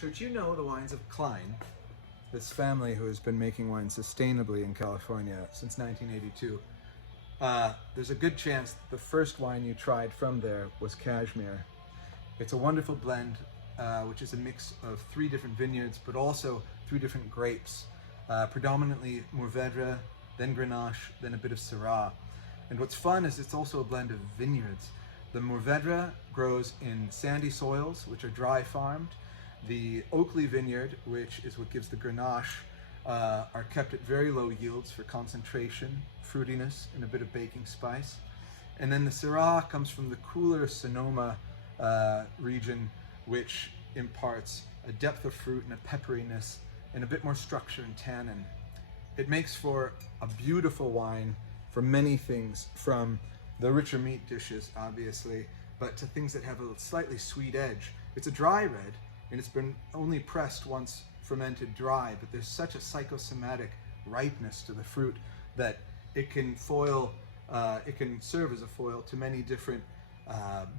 Should you know the wines of Cline, this family who has been making wine sustainably in California since 1982, there's a good chance the first wine you tried from there was Cashmere. It's a wonderful blend, which is a mix of 3 different vineyards, but also 3 different grapes, predominantly Mourvèdre, then Grenache, then a bit of Syrah. And what's fun is it's also a blend of vineyards. The Mourvèdre grows in sandy soils, which are dry farmed. The Oakley vineyard, which is what gives the Grenache, are kept at very low yields for concentration, fruitiness, and a bit of baking spice. And then the Syrah comes from the cooler Sonoma region, which imparts a depth of fruit and a pepperiness and a bit more structure and tannin. It makes for a beautiful wine for many things, from the richer meat dishes, obviously, but to things that have a slightly sweet edge. It's a dry red, and it's been only pressed once fermented dry, but there's such a psychosomatic ripeness to the fruit that it can serve as a foil to many different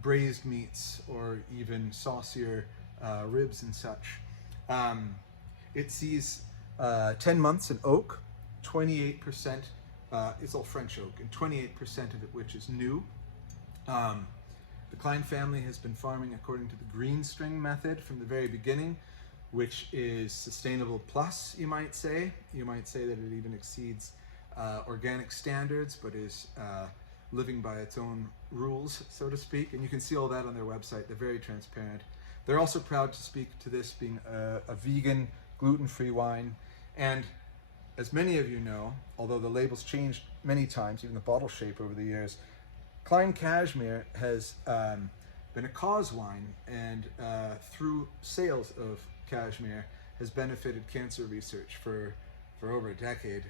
braised meats or even saucier ribs and such. It sees 10 months in oak, 28%, it's all French oak, and 28% of it which is new. The Cline family has been farming according to the green string method from the very beginning, which is sustainable plus, you might say. You might say that it even exceeds organic standards, but is living by its own rules, so to speak. And you can see all that on their website. They're very transparent. They're also proud to speak to this being a vegan, gluten-free wine. And as many of you know, although the label's changed many times, even the bottle shape over the years, Cline Cashmere has been a cause wine, and through sales of Cashmere has benefited cancer research for over a decade,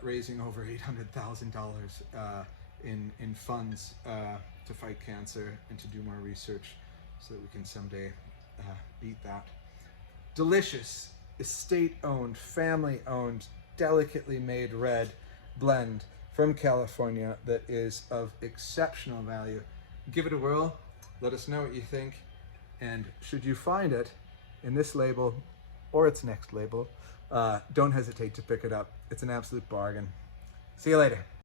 raising over $800,000 in funds to fight cancer and to do more research so that we can someday beat that. Delicious, estate-owned, family-owned, delicately made red blend from California that is of exceptional value. Give it a whirl, let us know what you think, and should you find it in this label or its next label, don't hesitate to pick it up. It's an absolute bargain. See you later.